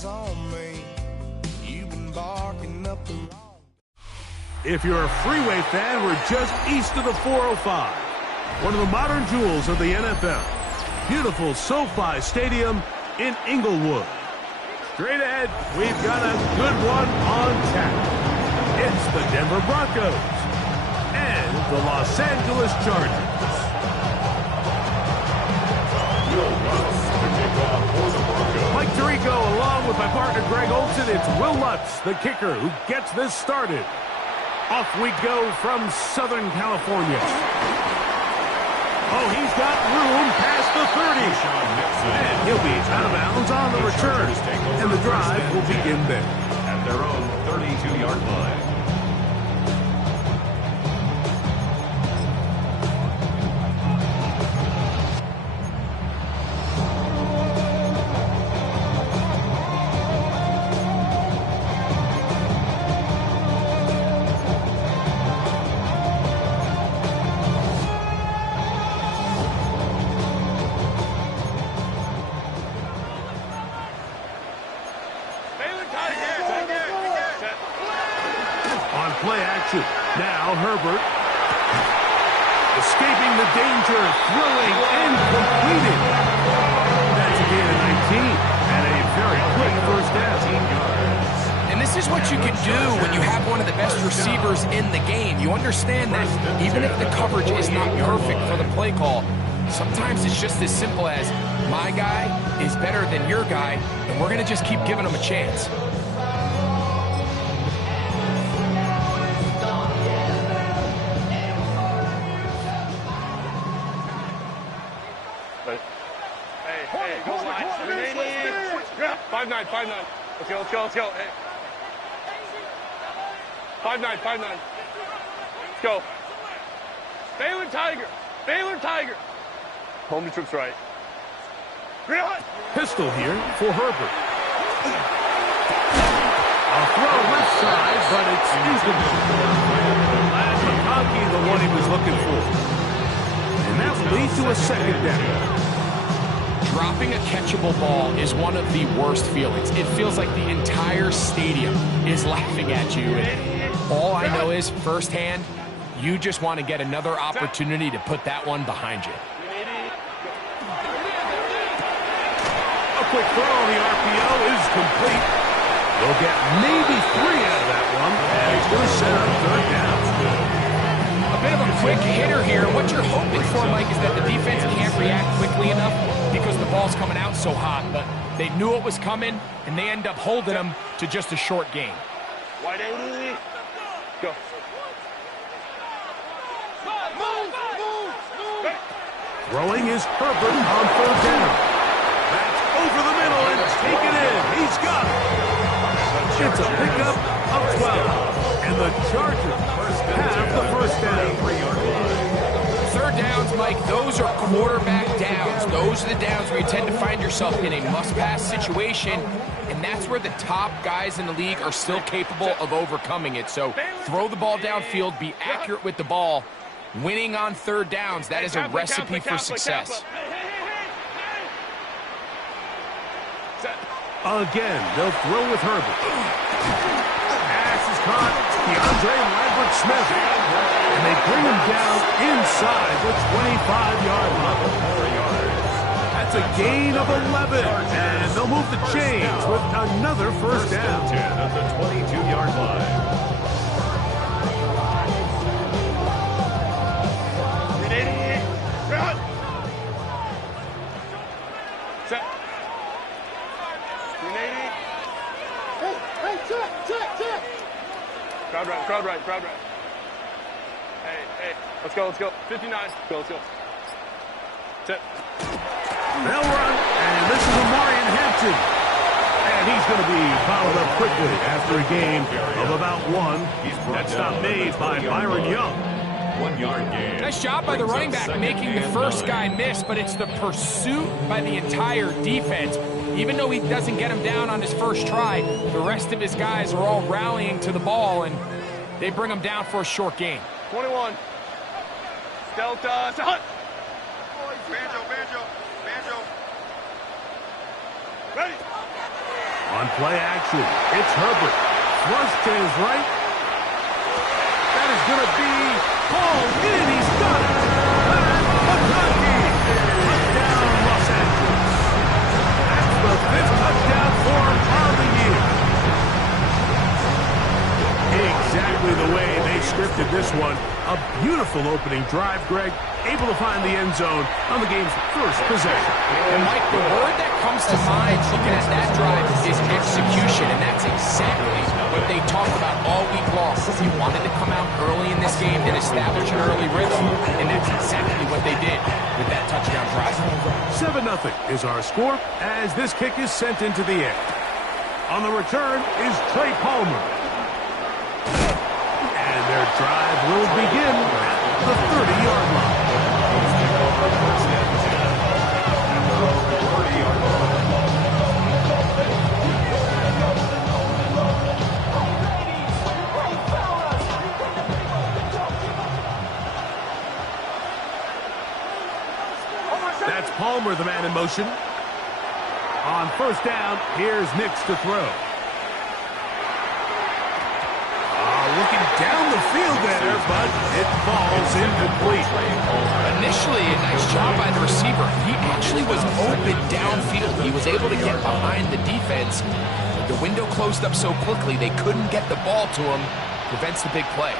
eyes on me. You've been barking up the wrong. If you're a Freeway fan, we're just east of the 405. One of the modern jewels of the NFL. Beautiful SoFi Stadium in Inglewood. Straight ahead, we've got a good one on tap. It's the Denver Broncos and the Los Angeles Chargers. Mike Tirico along with my partner Greg Olson. It's Will Lutz, the kicker, who gets this started. Off we go from Southern California. Oh, he's got room past the 30. And he'll be out of bounds on the return. And the drive will begin there. At their own 32-yard line. Now Herbert, escaping the danger, throwing and completed. That's a gain of 19 and a very quick first down. And this is what you can do when you have one of the best receivers in the game. You understand that even if the coverage is not perfect for the play call, sometimes it's just as simple as my guy is better than your guy, and we're going to just keep giving him a chance. Hey, go line. 5-9. Let's go. Hey. 5-9. Let's go. Baylor Tiger. Home to trips right. Pistol here for Herbert. A throw left side, but it's incomplete. Lad McConkey, the one he was looking for. And that will lead to a second down. Dropping a catchable ball is one of the worst feelings. It feels like the entire stadium is laughing at you. And all I know is, firsthand, you just want to get another opportunity to put that one behind you. A quick throw on the RPO is complete. They'll get maybe 3 out of that one. And he's going to set up third down. A bit of a quick hitter here. What you're hoping for, Mike, is that the defense can't react quickly enough because the ball's coming out so hot. But they knew it was coming, and they end up holding them to just a short gain. Wide 80. Go. Throwing is Herbert on third down. That's over the middle and taken in. He's got it. It's a pickup of 12. And the Chargers have the first down. Third downs, Mike, those are quarterback downs. Those are the downs where you tend to find yourself in a must-pass situation, and that's where the top guys in the league are still capable of overcoming it. So throw the ball downfield, be accurate with the ball. Winning on third downs, that is a recipe for success. Again, they'll throw with Herbert. Pass is caught. DeAndre Lambert-Smith. And they bring him down inside the 25-yard line. That's a gain of 11. And they'll move the chains with another first down. 10 at the 22-yard line. Crowd right. Hey, let's go. 59. Let's go. Set. They'll run, and this is Amarian Hampton. And he's going to be fouled up quickly after a gain of about 1. That stop made by Byron Young. 1-yard gain. Nice job by the running back making the first guy miss, but it's the pursuit by the entire defense. Even though he doesn't get him down on his first try, the rest of his guys are all rallying to the ball, and they bring him down for a short gain. 21. Delta. Banjo. Ready. On play action, it's Herbert. Flush to his right. That is going to be called in. He's got it. McConkey. Touchdown, Los Angeles. That's the 5th touchdown for him on the year. Exactly the way they scripted this one. A beautiful opening drive, Greg. Able to find the end zone on the game's first possession. And Mike, the word that comes to mind looking at that drive is execution, and that's exactly what they talked about all week long. They wanted to come out early in this game and establish an early rhythm, and that's exactly what they did with that touchdown drive. 7-0 is our score as this kick is sent into the air. On the return is Trey Palmer. And their drive will begin at the 30-yard line. That's Palmer, the man in motion. On first down, here's Nix to throw. Looking down the field there, but it falls incomplete. Initially, a nice job by the receiver. He actually was open downfield. He was able to get behind the defense. The window closed up so quickly, they couldn't get the ball to him. Prevents the big play.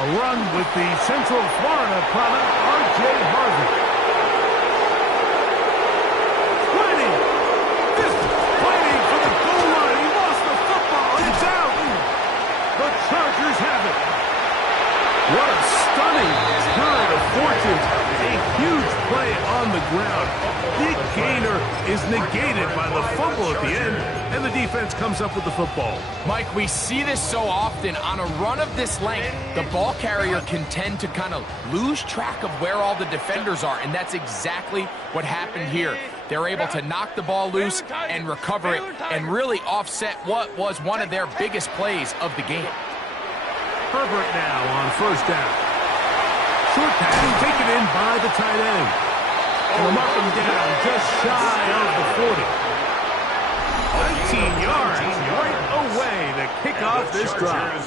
A run with the Central Florida product, R.J. Harvey. 20. This fighting for the goal line. He lost the football. It's out. The Chargers have it. What a stunning turn of fortunes. A huge play on the ground. Big gainer is negated by the fumble at the end, and the defense comes up with the football. Mike, we see this so often. On a run of this length, the ball carrier can tend to kind of lose track of where all the defenders are, and that's exactly what happened here. They're able to knock the ball loose and recover it and really offset what was one of their biggest plays of the game. Herbert now on first down. Short pass taken in by the tight end. And they'll mark him down just shy of the 40. 19 yards right away to kick off this drive.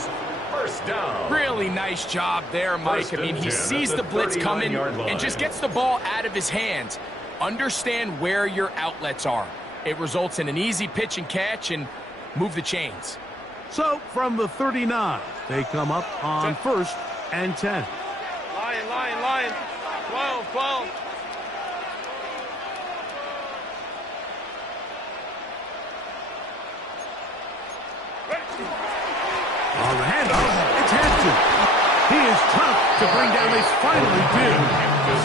First down. Really nice job there, Mike. I mean, he sees the blitz coming and just gets the ball out of his hands. Understand where your outlets are. It results in an easy pitch and catch and move the chains. So, from the 39, they come up on first and 10. Lion. 12. On the handoff, it's Hampton. He is tough to bring down. They finally do.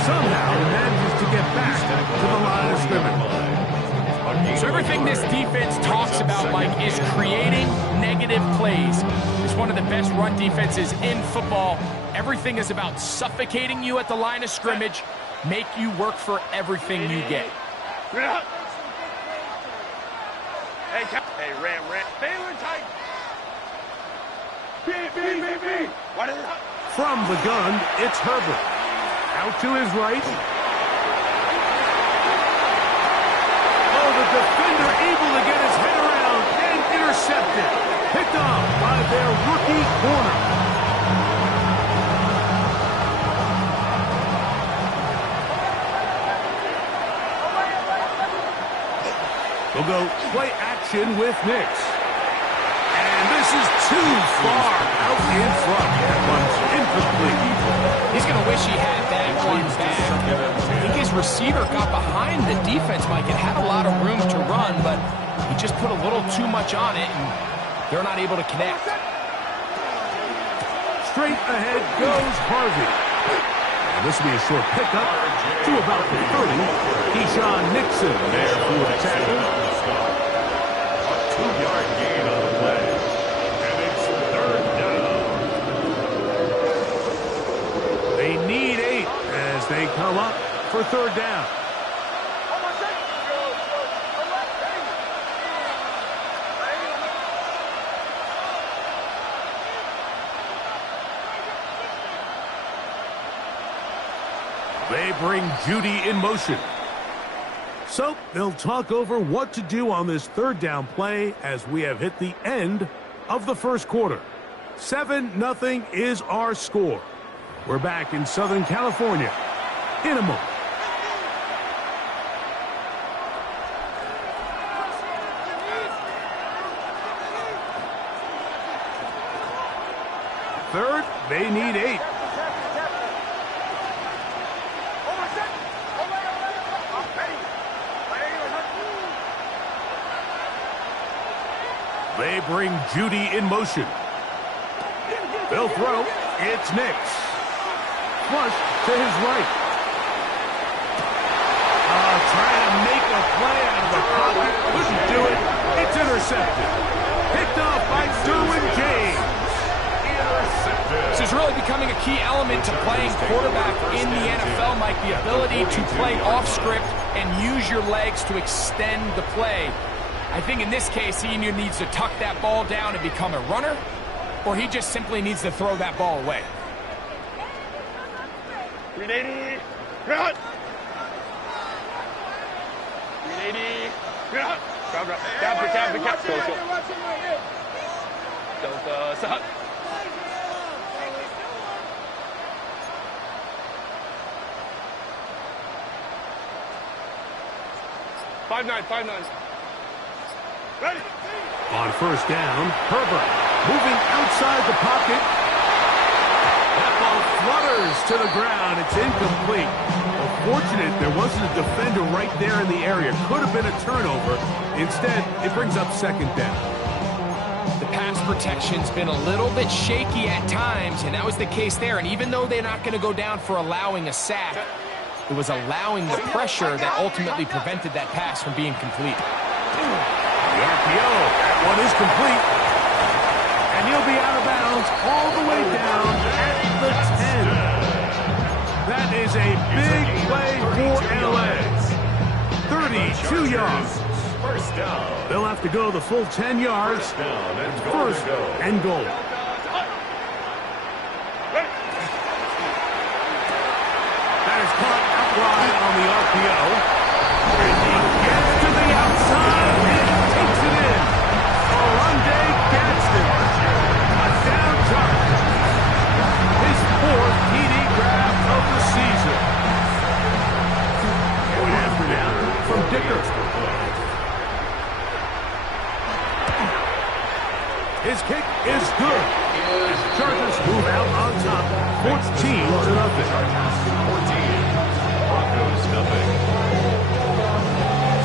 Somehow manages to get back to the line of scrimmage. So everything this defense talks about, Mike, is creating negative plays. It's one of the best run defenses in football. Everything is about suffocating you at the line of scrimmage, make you work for everything you get. Hey, Ram. Baylor tight. B. What is it? From the gun, it's Herbert. Out to his right. Oh, the defender able to get his head around and intercepted. Picked off by their rookie corner. We'll go play action with Nix. And this is too far out in front. That one's incomplete. He's going to wish he had that one back. I think his receiver got behind the defense, Mike. It had a lot of room to run, but he just put a little too much on it, and they're not able to connect. Straight ahead goes Harvey. And this will be a short pickup to about the 30. Keyshawn Nixon there for the tackle. A 2-yard gain on the play. And it's third down. They need 8 as they come up for third down. They bring Judy in motion. So they'll talk over what to do on this third down play as we have hit the end of the first quarter. 7-0 is our score. We're back in Southern California in a moment. Third, they need 8. They bring Judy in motion. They'll throw. It's Nix. Flush to his right. Trying to make a play out of the pocket. Couldn't do it. It's intercepted. Picked off by Derwin James. This is really becoming a key element to playing quarterback in the NFL, Mike. The ability to play off script and use your legs to extend the play. I think in this case, he either needs to tuck that ball down and become a runner, or he just simply needs to throw that ball away. 380, run! 380, run! Cap. Delta, set. Five nine. Ready. On first down, Herbert moving outside the pocket. That ball flutters to the ground. It's incomplete. Fortunate there wasn't a defender right there in the area. Could have been a turnover. Instead, it brings up second down. The pass protection's been a little bit shaky at times, and that was the case there. And even though they're not going to go down for allowing a sack, it was allowing the pressure that ultimately prevented that pass from being complete. The RPO, that one is complete. And he'll be out of bounds all the way down at the 10. That is a big play for LA. 32 yards. First down. They'll have to go the full 10 yards. First and goal. That is caught outright on the RPO. And he gets to the outside and takes it in. Oronde Gadsden. A down target. His 4th TD grab of the season. Going after now from Dicker. His kick is good. Chargers move out on top, 14-0. Broncos nothing.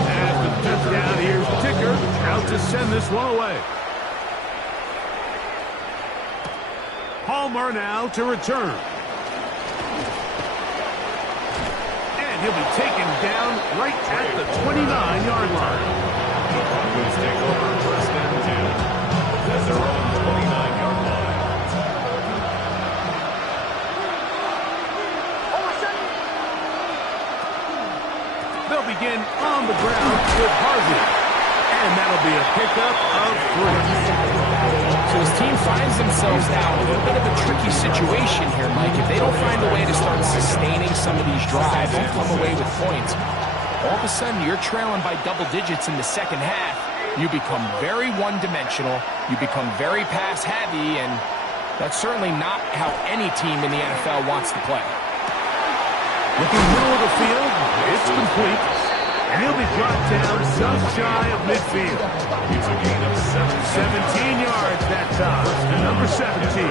And with the touchdown, here's Dicker out to send this one away. Palmer now to return. And he'll be taken down right at the 29-yard line. The Broncos take over first and 10 at their own 29-yard line. They'll begin on the ground with Harvey. And that'll be a pickup of 3. So his team finds themselves now in a little bit of a tricky situation here, Mike. If they don't find a way to start sustaining some of these drives and come away with points, all of a sudden you're trailing by double digits in the second half. You become very one-dimensional. You become very pass-heavy, and that's certainly not how any team in the NFL wants to play. Looking middle of the field, it's complete. And he'll be brought down just shy of midfield. He's a gain of 17 yards that time. Number 17.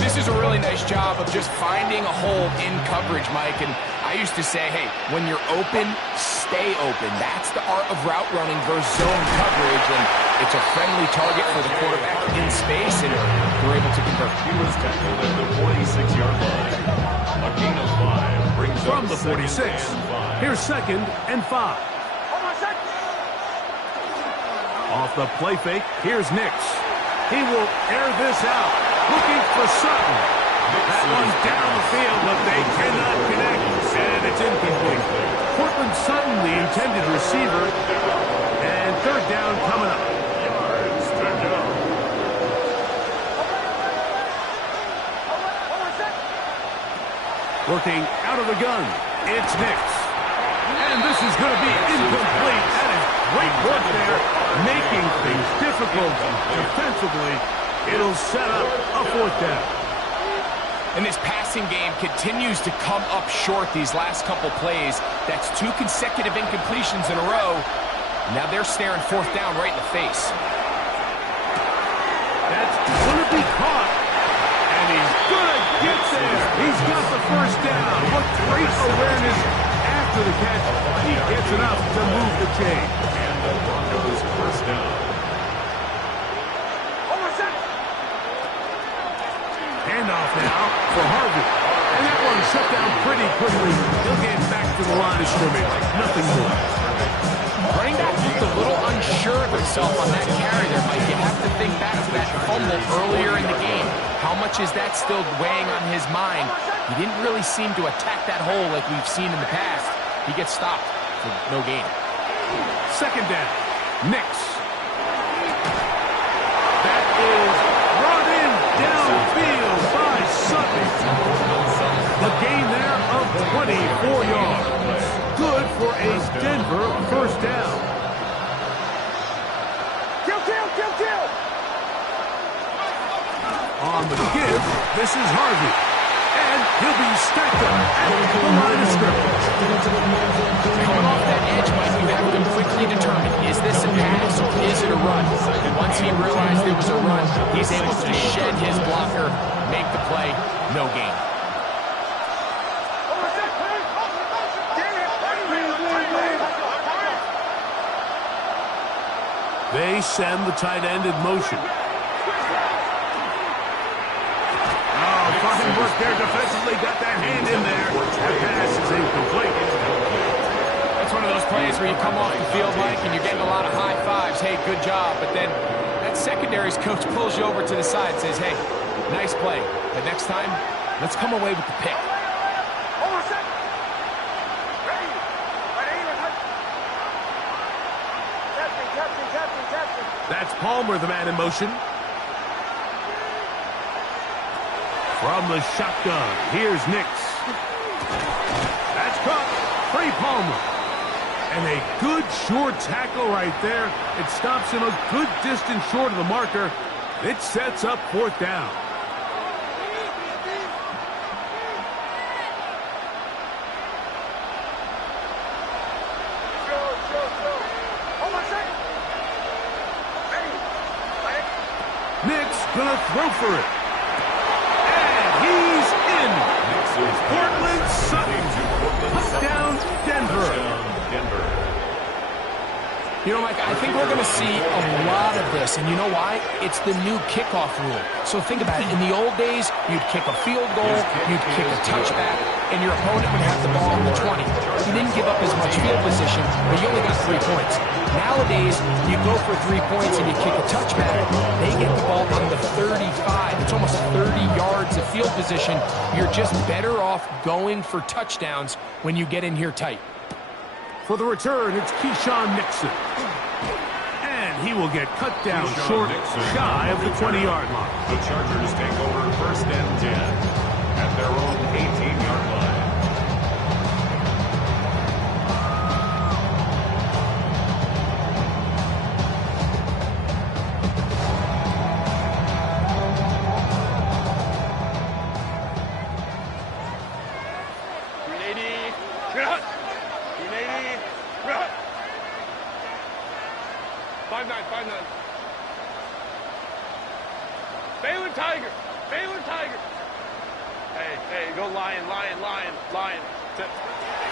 This is a really nice job of just finding a hole in coverage, Mike. And I used to say, hey, when you're open, stay open. That's the art of route running versus zone coverage. And it's a friendly target for the quarterback in space, and they're able to convert. He was tackled at the 46-yard line. A gain of 5 brings From up the 46, here's 2nd and 5. Off the play fake, here's Nix. He will air this out, looking for Sutton. That one's down the field, but they cannot connect, and it's incomplete. Cortland Sutton, the intended receiver, and third down coming up. Working out of the gun, it's Nix. And this is going to be incomplete. That is great work there, making things difficult defensively. It'll set up a fourth down. And this passing game continues to come up short these last couple plays. That's 2 consecutive incompletions in a row. Now they're staring fourth down right in the face. That's going to be caught. And he's going to get there. He's got the first down. What great awareness after the catch. He gets enough to move the chain. And the Broncos first down. Handoff now for Harvey. And that one shut down pretty quickly. He'll get back to the line of scrimmage. Nothing more. Running back looked a little unsure of himself on that carry there, Mike. You have to think back to that fumble earlier in the game. How much is that still weighing on his mind? He didn't really seem to attack that hole like we've seen in the past. He gets stopped for no gain. Second down. Nix. That is run in downfield by Sutton. The gain there of 24 yards. Good for a Denver first down. Kill. On the give, this is Harvey. And he'll be stacked up at the line of scrimmage. Coming off that edge, Mike, you have to quickly determine, is this a pass or is it a run? And once he realized it was a run, he's able to shed his blocker, make the play, no gain. They send the tight end in motion. Oh, fine work there defensively. Got that hand in there. That pass is incomplete. That's one of those plays where you come off the field, Mike, and you're getting a lot of high fives. Hey, good job. But then that secondary's coach pulls you over to the side and says, hey, nice play. But next time, let's come away with the pick. That's Palmer, the man in motion. From the shotgun, here's Nix. That's caught. Trey Palmer. And a good short tackle right there. It stops him a good distance short of the marker. It sets up fourth down. Nix gonna throw for it. And he's in. Portland Sutton. Touchdown, Denver. You know, Mike, I think we're going to see a lot of this, and you know why? It's the new kickoff rule. So think about it. In the old days, you'd kick a field goal, you'd kick a touchback, and your opponent would have the ball on the 20. You didn't give up as much field position, but you only got 3 points. Nowadays, you go for 3 points and you kick a touchback, they get the ball on the 35. It's almost 30 yards of field position. You're just better off going for touchdowns when you get in here tight. For the return, it's Keyshawn Nixon. And he will get cut down short, shy of the 20-yard line. The Chargers take over first and 10 at their own 18-yard line.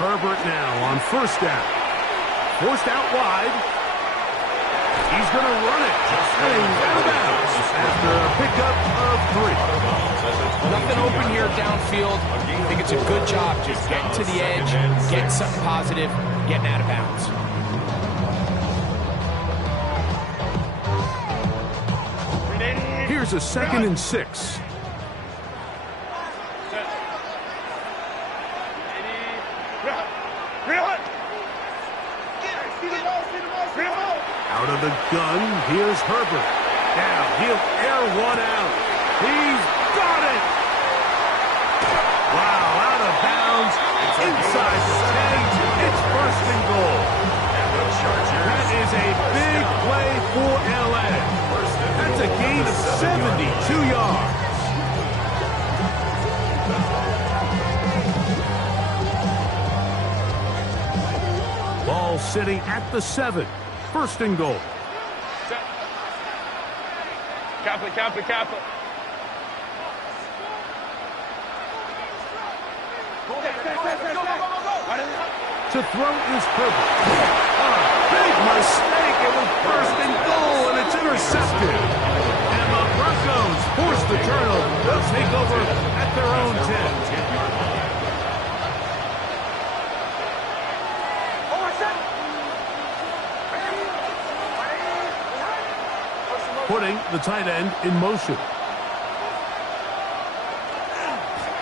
Herbert now on first down. Forced out wide. He's going to run it. And he's out of bounds after a pickup of 3. Nothing open here downfield. I think it's a good job just getting to the edge, getting something positive, getting out of bounds. Here's a 2nd and 6. Out of the gun, here's Herbert. Now he'll air one out. He's got it! Wow, out of bounds, inside the 10. It's first sitting at the 7. First and goal. Set. Kappa, Kappa, Kappa. To throw is Herbert. Big mistake. It was first and goal, and it's intercepted. And the Broncos force the turnover. They'll take over at their own 10. Putting the tight end in motion.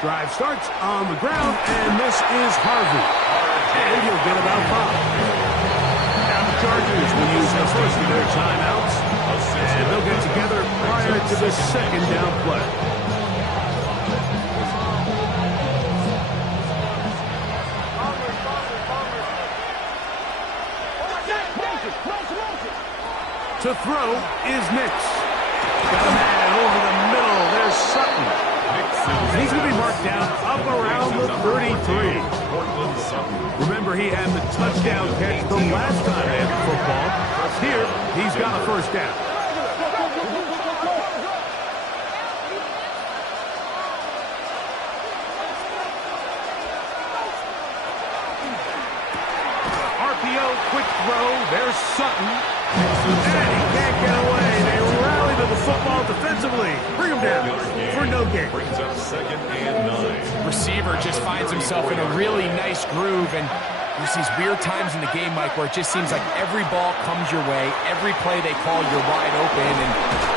Drive starts on the ground, and this is Harvey. And he'll get about 5. Now the Chargers will use the first of their timeouts, and they'll get together prior to the second down play. To throw is Nix. Got a man over the middle. There's Sutton. He's going to be marked down up around the 33. Remember, he had the touchdown catch the last time they had the football. Here, he's got a first down. RPO, quick throw. There's Sutton. And he can't get away. They rally to the football defensively. Bring him down for no gain. Brings up second and 9. Receiver just finds himself in a really nice groove, and there's these weird times in the game, Mike, where it just seems like every ball comes your way, every play they call, you're wide open, and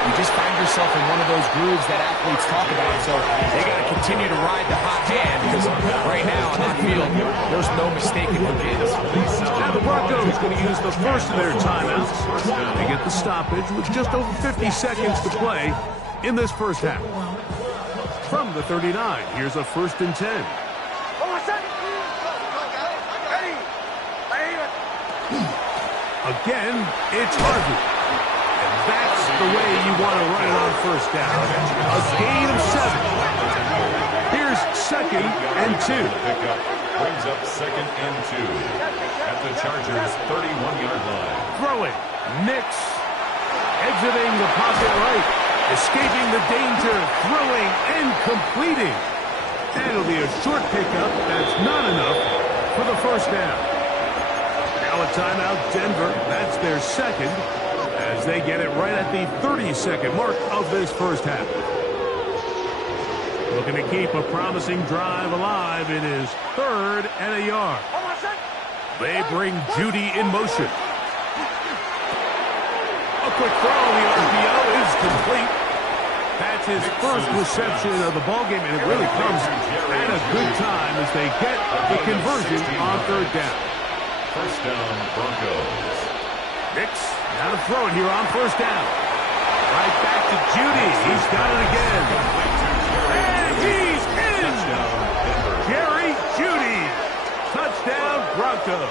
you just find yourself in one of those grooves that athletes talk about. So they got to continue to ride the hot hand, because right now on that field, there's no mistaking who it is. Now the Broncos going to use the first of their timeouts. They get the stoppage with just over 50 seconds to play in this first half. From the 39, here's a first and 10. Again, it's Harvey. And that's the way you want to run it on first down. A gain of 7. Here's second and 2. Pickup brings up second and 2 at the Chargers' 31-yard line. Throwing. Nix. Exiting the pocket right. Escaping the danger. Throwing and completing. And it'll be a short pickup. That's not enough for the first down. Now a timeout, Denver. That's their second as they get it right at the 30-second mark of this first half. Looking to keep a promising drive alive. It is 3rd and a yard. They bring Judy in motion. A quick throw. The RPO is complete. That's his first reception of the ballgame, and it really comes at a good time as they get the conversion on 3rd down. First down, Broncos. Nix, now to throw it here on first down. Right back to Judy. He's got it again. And he's in. Jerry Judy. Touchdown, Broncos.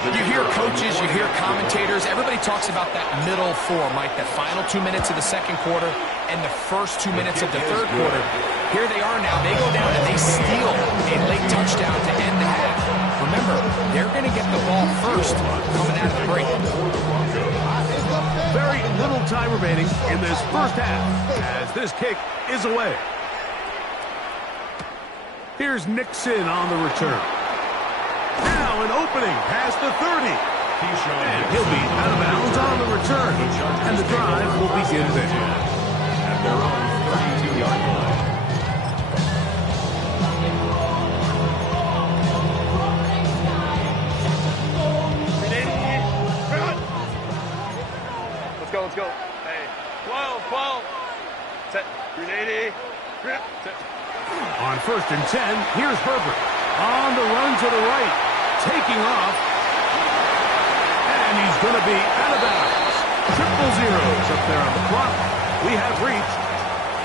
You hear coaches, you hear commentators, everybody talks about that middle 4, Mike, the final 2 minutes of the second quarter and the first 2 minutes of the third quarter. Here they are now. They go down and they steal a late touchdown to end the half. Remember, they're going to get the ball first coming out of the break. Very little time remaining in this first half as this kick is away. Here's Nixon on the return. Now an opening past the 30. And he'll be out of bounds on the return. And the drive will begin there. At their own 32-yard line. Let's go. Hey, 12, 12. Set. 380. Grip. Set. On first and 10, here's Herbert. On the run to the right. Taking off. And he's going to be out of bounds. 0-0 up there on the clock. We have reached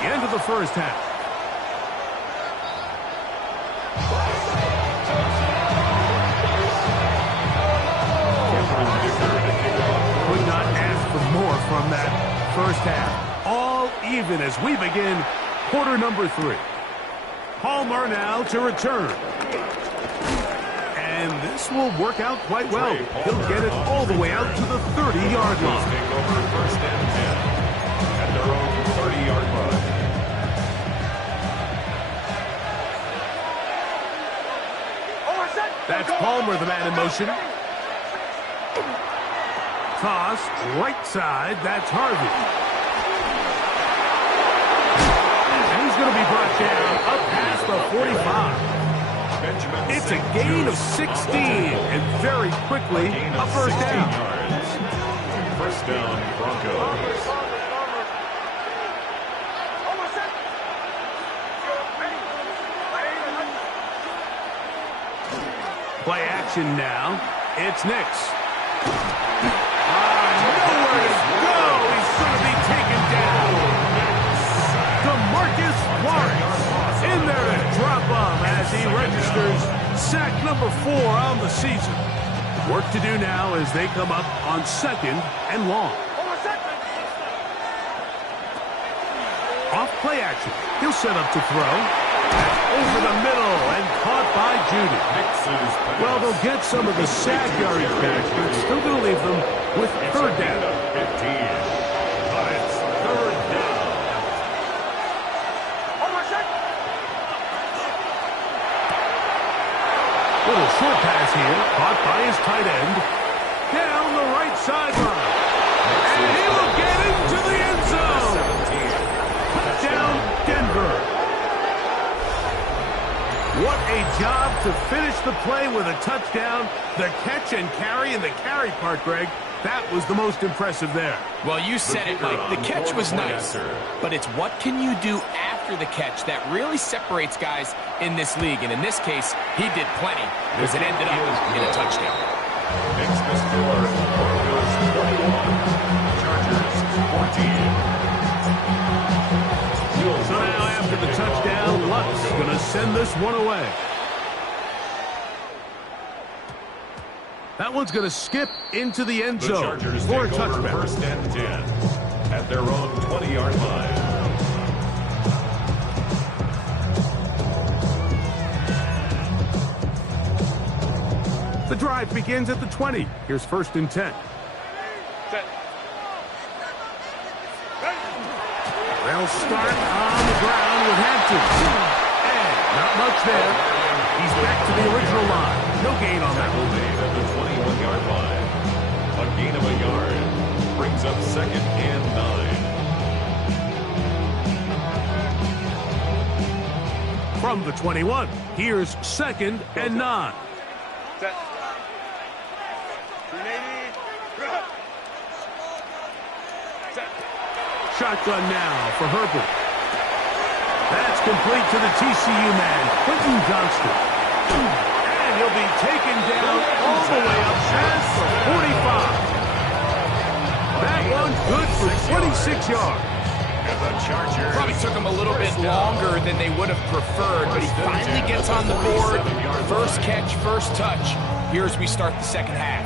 the end of the first half. Could not ask for more from that first half. All even as we begin quarter number 3. Palmer now to return. And And this will work out quite well. He'll get it all the way out to the 30-yard line. Take over first and 10 at their own 30-yard line. That's Palmer, the man in motion. Toss, right side, that's Harvey. And he's going to be brought down up past the 45. It's a gain of 16, and very quickly, a first down. First down, Broncos. Play action now. It's Nix. Nowhere to go. He's going to be taken down. DeMarcus Lawrence in there to drop him as he registers sack number 4 on the season. Work to do now as they come up on 2nd and long. Off play action. He'll set up to throw. That's over the middle and caught by Judy. Well, they'll get some of the sack yardage back, but it's still going to leave them with third down. 15. But it's third down. Little short pass here, caught by his tight end. Down the right sideline. And he will get into the end zone. Touchdown, Denver. What a job to finish the play with a touchdown. The catch and carry and the carry part, Greg, that was the most impressive there. Well, you said it, Mike. The catch was nice, but it's what can you do after the catch that really separates guys in this league. And in this case, he did plenty because it ended up in a touchdown. Next is for Broncos 21, Chargers 14. So now after the touchdown, Lutz going to send this one away. That one's going to skip into the end The zone Chargers for a take over touchback. first and 10 at their own 20-yard line. The drive begins at the 20. Here's first and 10. They'll start on the ground with Hampton. And not much there. He's back to the original line. No gain on that one. Made at the 21-yard line. A gain of a yard brings up second and 9. From the 21, here's second and 9. Shotgun now for Herbert. That's complete to the TCU man, Quentin Johnston. And he'll be taken down all the way up past the 45. That one's good for 26 yards. And the Chargers Probably took him a little bit longer than they would have preferred, but he finally gets on the board. First catch, first touch. Here as we start the second half.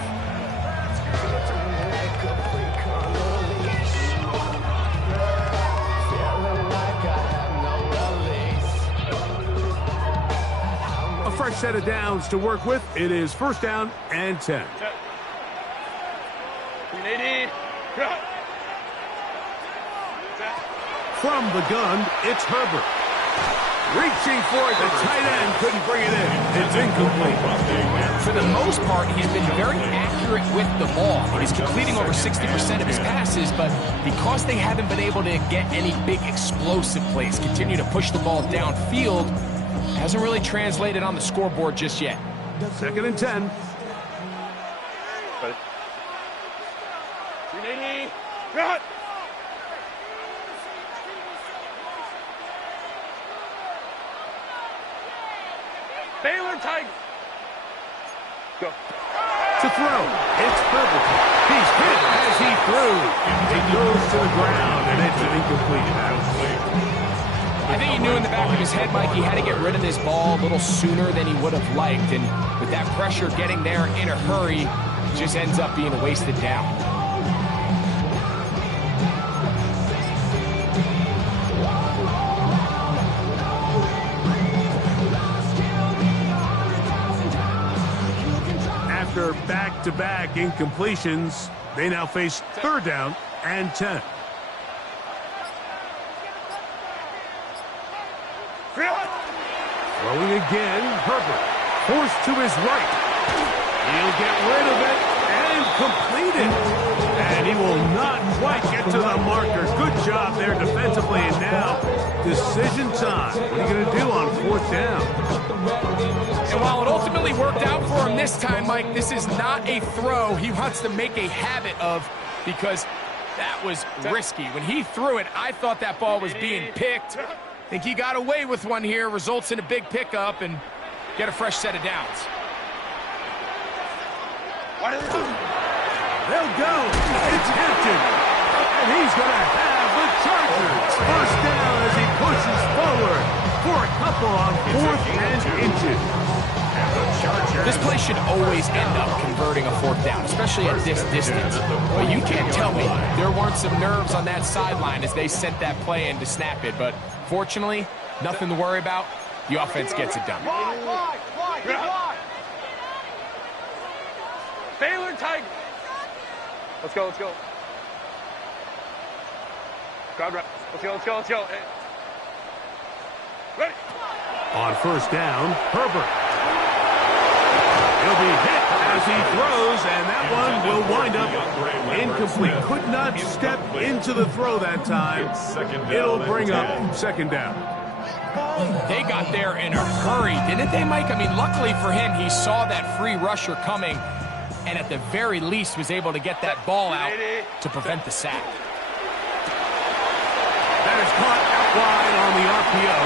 A fresh set of downs to work with. It is first down and 10. From the gun, it's Herbert. Reaching for it, the tight end couldn't bring it in. It's incomplete. For the most part, he's been very accurate with the ball. He's completing over 60% of his passes, but because they haven't been able to get any big explosive plays, continue to push the ball downfield, hasn't really translated on the scoreboard just yet. Second and 10. Baylor Tigers. Go. To throw, it's Herbert. He's hit as he threw. It goes to the ground, and it's an incomplete. I think he knew in the back of his head, Mike, he had to get rid of this ball a little sooner than he would have liked. And with that pressure getting there in a hurry, it just ends up being a wasted down. back-to-back incompletions. They now face 3rd down and 10. Throwing again, Herbert. Forced to his right. He'll get rid of it and complete it. And he will not quite get to the marker. Good job there defensively. And now, decision time. What are you going to do on 4th down? And while it ultimately worked out for him this time, Mike, this is not a throw he wants to make a habit of, because that was risky. When he threw it, I thought that ball was being picked. I think he got away with one here, results in a big pickup, and get a fresh set of downs. They'll go. It's Hampton. And he's going to have the Chargers. 1st down as he pushes forward for a couple on 4th and inches. This play should always end up converting a 4th down, especially at this distance. But you can't tell me there weren't some nerves on that sideline as they sent that play in to snap it. But fortunately, nothing to worry about. The offense gets it done. Baylor Tiger. Let's go, let's go. Crowd rep. Let's go, let's go, let's go. Hey. Ready. On 1st down, Herbert. He'll be hit as he throws, and that one will wind up incomplete. Could not step into the throw that time. It'll bring up 2nd down. They got there in a hurry, didn't they, Mike? I mean, luckily for him, he saw that free rusher coming, and at the very least was able to get that ball out to prevent the sack. That is caught out wide on the RPO.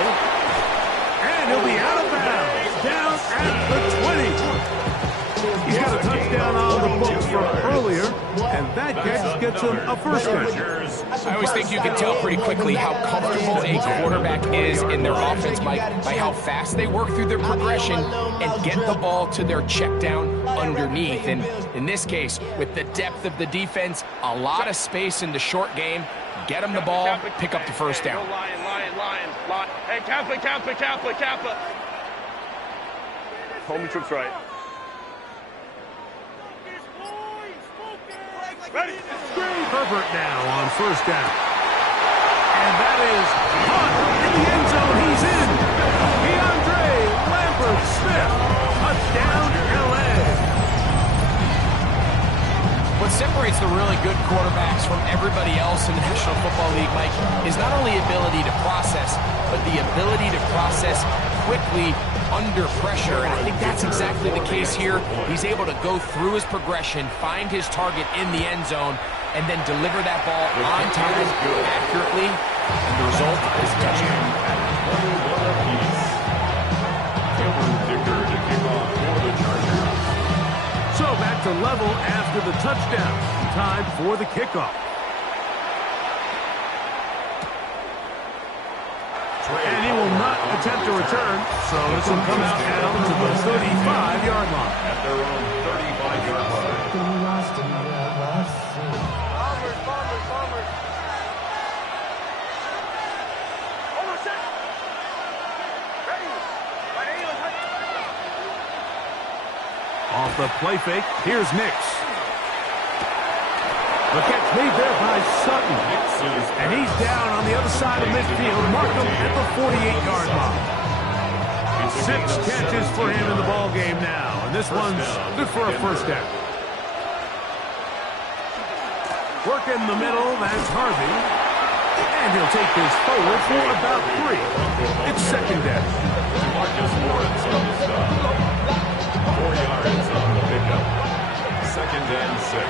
And he'll be out of bounds, down at the 20. He's got a touchdown on the books from earlier, and that catch gets him a 1st down. I always think you can tell pretty quickly how comfortable a quarterback is in their offense, Mike, by how fast they work through their progression and get the ball to their check down underneath. And in this case, with the depth of the defense, a lot of space in the short game, get them the ball, pick up the 1st down. Lion. Hey, Kappa. Homie troops right. Ready. Herbert now on 1st down. And that is caught in the end zone. He's in. DeAndre Lambert-Smith. Touchdown, LA. What separates the really good quarterbacks from everybody else in the National Football League, Mike, is not only ability to process, but the ability to process quickly under pressure. And I think that's exactly the case here. He's able to go through his progression, find his target in the end zone, and then deliver that ball on time, accurately, and the result is a touchdown. So back to level after the touchdown. Time for the kickoff. And he will not attempt to return, so this will come out down to the 35-yard line. At their own 35-yard line. Bombers. Almost set. Ready. Off the play fake, here's Nix. The catch made there by Sutton. And he's down on the other side of midfield. Markham at the 48-yard line. 6 catches for him in the ball game now. And this one's good for a 1st down. Work in the middle, that's Harvey. And he'll take this forward for about 3. It's 2nd down. Marcus Lawrence on the stop. 4 yards on the pickup. 2nd and 6.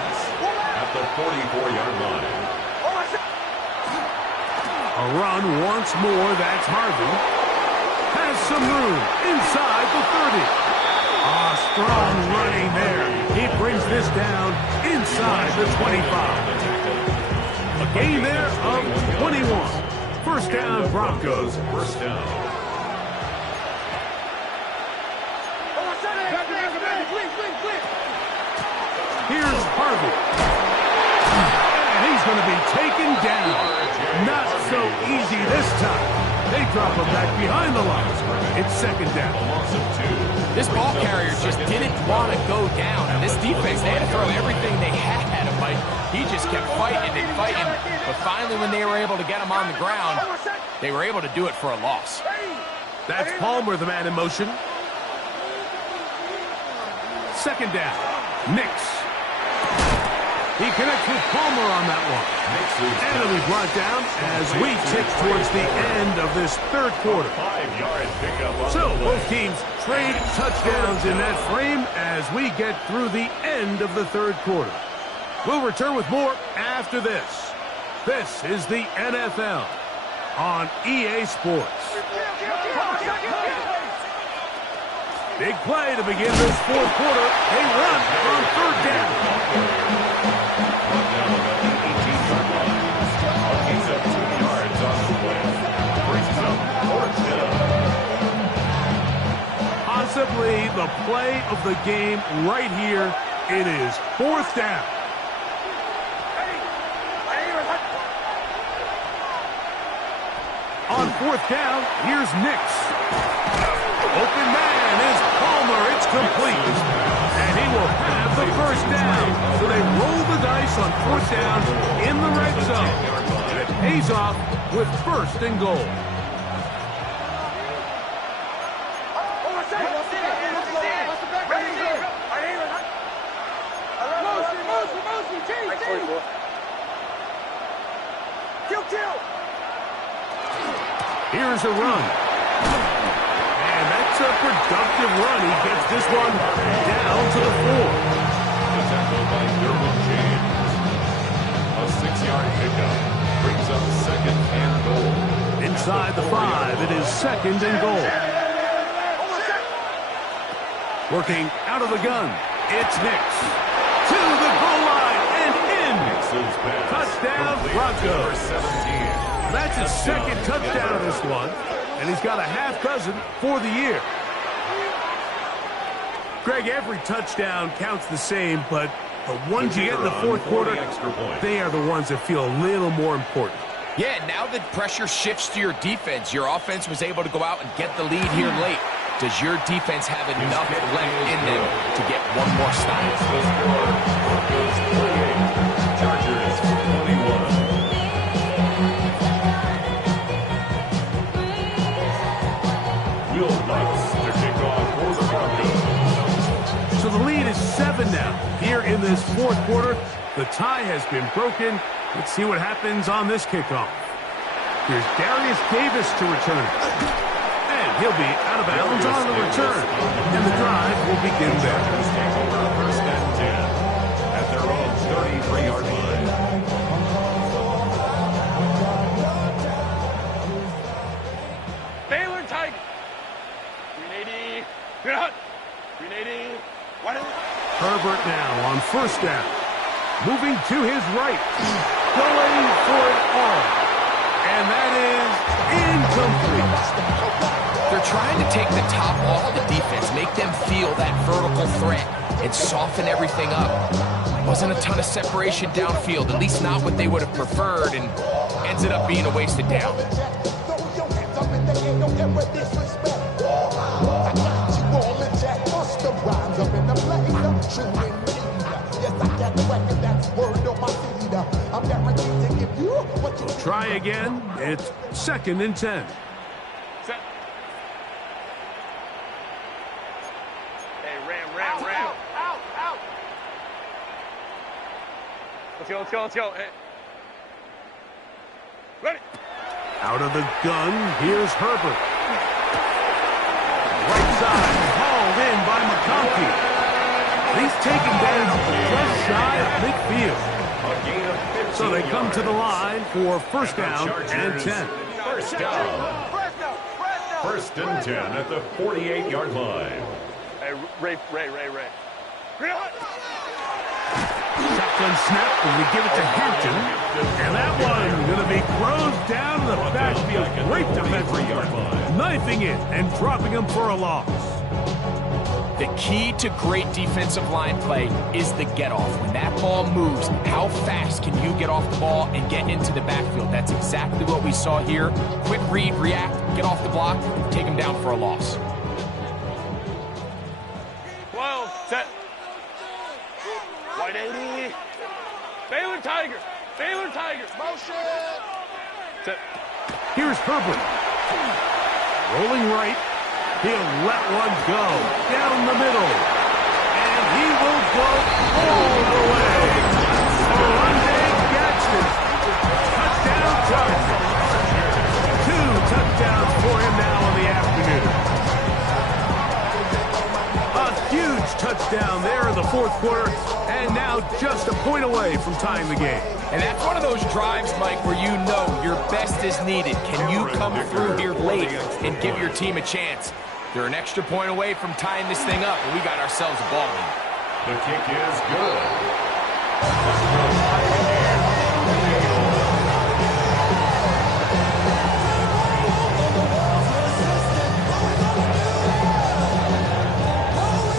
At the 44-yard line. A run once more, that's Harvey. Has some room inside the 30. Strong running there. He brings this down inside the 25. A gain there of 21. 1st down, Broncos. 1st down. Here's Harvey. And he's going to be taken down. Not so easy this time. They drop him back behind the line. It's 2nd down. A loss of 2. This ball carrier just didn't want to go down. And this defense, they had to throw everything they had at him, Mike. He just kept fighting and fighting. But finally, when they were able to get him on the ground, they were able to do it for a loss. That's Palmer, the man in motion. Second down. Nix. He connects with Palmer on that one. And it'll be brought down as we tick towards the end of this third quarter. 5-yard pickup on So the play. both teams trade touchdowns in that frame as we get through the end of the third quarter. We'll return with more after this. This is the NFL on EA Sports. Big play to begin this fourth quarter. A run on third down. Brought down about the 18-yard line. He's up 2 yards on the play. Brings up fourth down. Possibly the play of the game right here. It is fourth down. On fourth down, here's Nix. Open man is Palmer. It's complete. And he will have the first down. So they roll the dice on fourth down in the red zone. And it pays off with first and goal. Here's a run. And that's a productive run. He gets this one down to the 4. The tackle by Derwin James. A 6-yard pickup. Brings up second and goal. Inside the 5, it is second and goal. Working out of the gun, it's Nix. To the goal line and in. Nix's pass. Touchdown, Complete to Broncos. number 17. That's his second touchdown of this one, and he's got a half dozen for the year. Greg, every touchdown counts the same, but the ones you get in the fourth quarter, they are the ones that feel a little more important. Yeah, now that pressure shifts to your defense, your offense was able to go out and get the lead here late. Does your defense have enough left in them to get one more stop? The score, Broncos 28, Chargers 21. Will Lutz to kick off for the Broncos. So the lead is 7 now. Here in this fourth quarter, the tie has been broken. Let's see what happens on this kickoff. Here's Darius Davis to return it. And he'll be out of bounds on the return. And the drive will begin there. Chargers take over first and 10 at their own 33-yard line. Baylor Tigers. 380. Good hunt. 380. What is it? Herbert now on first down. Moving to his right. Going for it all. And that is incomplete. They're trying to take the top off the defense, make them feel that vertical threat, and soften everything up. Wasn't a ton of separation downfield, at least not what they would have preferred, and ended up being a wasted down. Try again. It's second and 10. Set. Hey, Ram. Out. Let's go. Hey. Ready. Out of the gun, here's Herbert. Right side, hauled in by McConkey. He's taken down just shy of midfield. A gain of 15 So they come to the yards. line for first down and Chargers, 10. First down. First and 10 at the 48-yard line. Hey, Ray. Good hunt. Shotgun snap, and we give it to Hampton. And that one going to be closed down in the backfield. Great defensive, knifing it and dropping him for a loss. The key to great defensive line play is the get-off. When that ball moves, how fast can you get off the ball and get into the backfield? That's exactly what we saw here. Quick read, react, get off the block, take him down for a loss. Baylor Tigers. Baylor Tigers. Motion. Here's Herbert. Rolling right. He'll let one go. Down the middle. And he will go all the way. Oronde Gadsden. Touchdown Chargers. 2 touchdowns for him now in the afternoon. A huge touchdown there in the fourth quarter. And now just a point away from tying the game. And that's one of those drives, Mike, where you know your best is needed. Can you come through here late and give your team a chance? They're an extra point away from tying this thing up, and we got ourselves a ball game. The kick is good.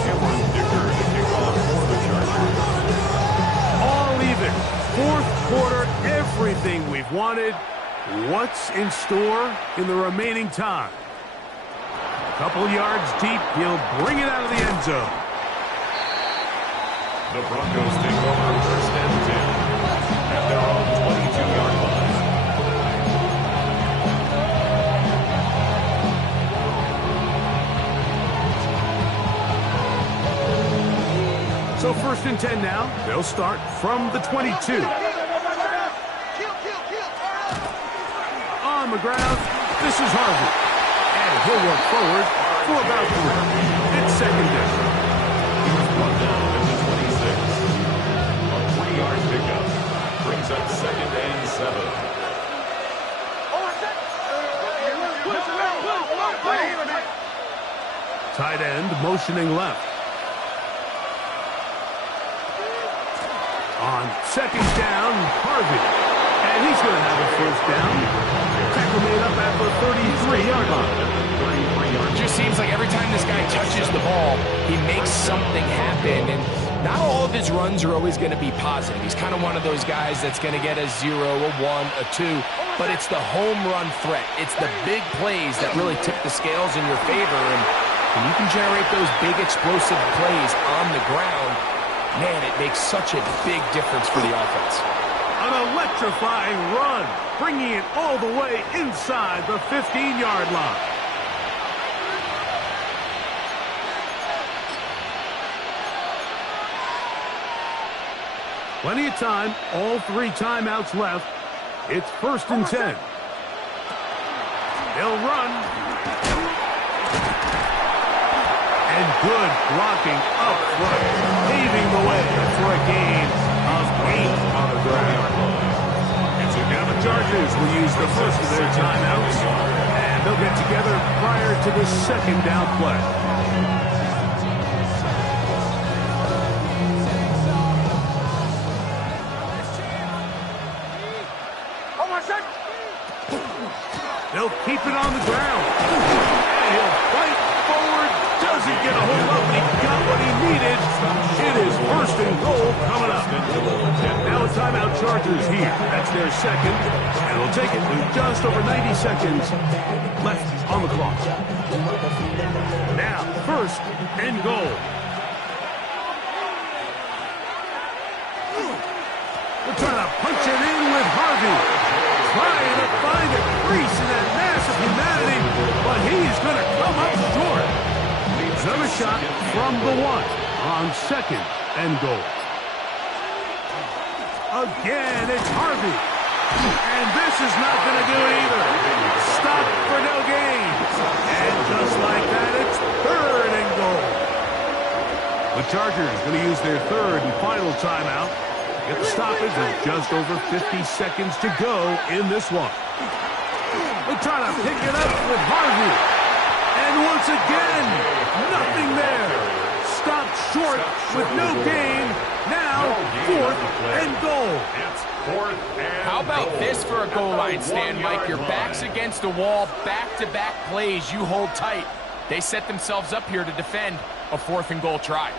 Cameron Dicker to kick off for the Chargers. All even. Fourth quarter, everything we've wanted. What's in store in the remaining time? A couple yards deep, he'll bring it out of the end zone. The Broncos take over first and 10 at their own 22-yard line. So first and 10 now. They'll start from the 22. On the ground, this is Harvey. And he'll work forward for about 3. It's second down. He's brought down at the 26. A 3-yard pickup brings up second and 7. Tight end motioning left. On second down, Harvey. And he's going to have a first down. Tackle made up at the 33-yard line. It just seems like every time this guy touches the ball, he makes something happen. And not all of his runs are always going to be positive. He's kind of one of those guys that's going to get a 0, a 1, a 2. But it's the home run threat. It's the big plays that really tip the scales in your favor. And when you can generate those big explosive plays on the ground, man, it makes such a big difference for the offense. An electrifying run, bringing it all the way inside the 15-yard line. Plenty of time, all 3 timeouts left. It's first and 10. They'll run. And good blocking up front, paving the way for a gain of 8 on the ground. And so now the Chargers will use the first of their timeouts, and they'll get together prior to the second down play. They'll keep it on the ground. And he'll fight forward. Doesn't get a hold up, but he got what he needed. It is first and goal coming up. Now a timeout Chargers here. That's their second. And they'll take it with just over 90 seconds left on the clock. Now, first and goal. They're trying to punch it in with Harvey. Trying to find a crease in that mass of humanity, but he's going to come up short. Another shot from the 1 on second and goal. Again, it's Harvey. And this is not going to do it either. Stop for no gain. And just like that, it's third and goal. The Chargers going to use their third and final timeout. Get the stoppage with just over 50 seconds to go in this one. They're trying to pick it up with Harvey. And once again, nothing there. Stopped short with no gain. Now, fourth and goal. How about this for a goal line stand, Mike? Your back's against the wall, back-to-back plays. You hold tight. They set themselves up here to defend a 4th and goal try.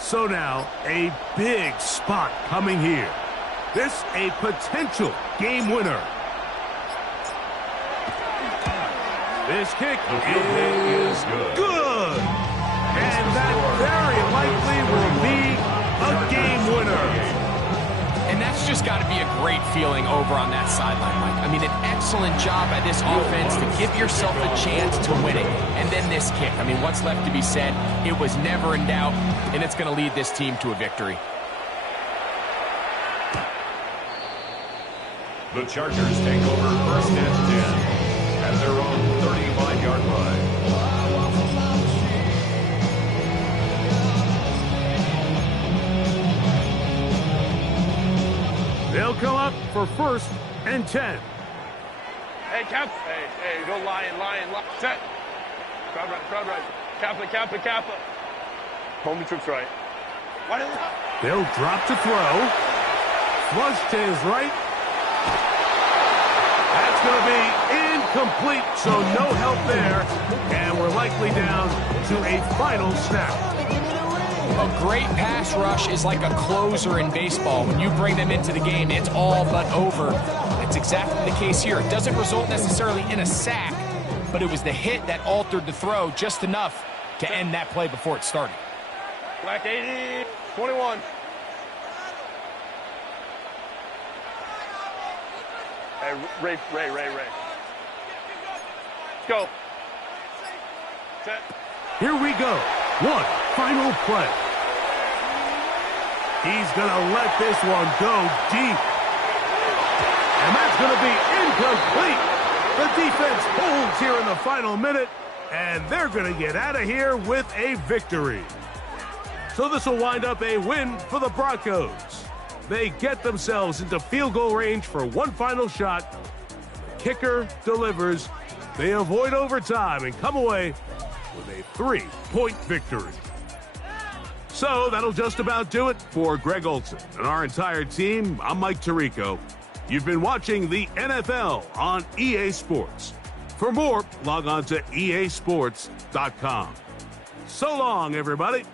So now, a big spot coming here. This a potential game winner. This kick is good. And that very likely will be a game winner. And that's just got to be a great feeling over on that sideline, Mike. I mean, an excellent job by this offense to give yourself a chance to win it. And then this kick. I mean, what's left to be said? It was never in doubt, and it's going to lead this team to a victory. The Chargers take over 1st and 10 at their own 35-yard line. They'll come up for 1st and 10. Hey, Cap. Hey, go lion. Set. Crowd right. Kappa. Home trips right. They'll drop to throw. Flush to his right. That's going to be incomplete, so no help there. And we're likely down to a final snap. A great pass rush is like a closer in baseball. When you bring them into the game, it's all but over. That's exactly the case here. It doesn't result necessarily in a sack, but it was the hit that altered the throw just enough to end that play before it started. Black 80, 21. Hey, Ray. Let's go. Set. Here we go. One final play. He's going to let this one go deep. And that's going to be incomplete. The defense holds here in the final minute, and they're going to get out of here with a victory. So this will wind up a win for the Broncos. They get themselves into field goal range for one final shot. The kicker delivers. They avoid overtime and come away with a 3-point victory. So that'll just about do it for Greg Olsen and our entire team. I'm Mike Tirico. You've been watching the NFL on EA Sports. For more, log on to easports.com. So long, everybody.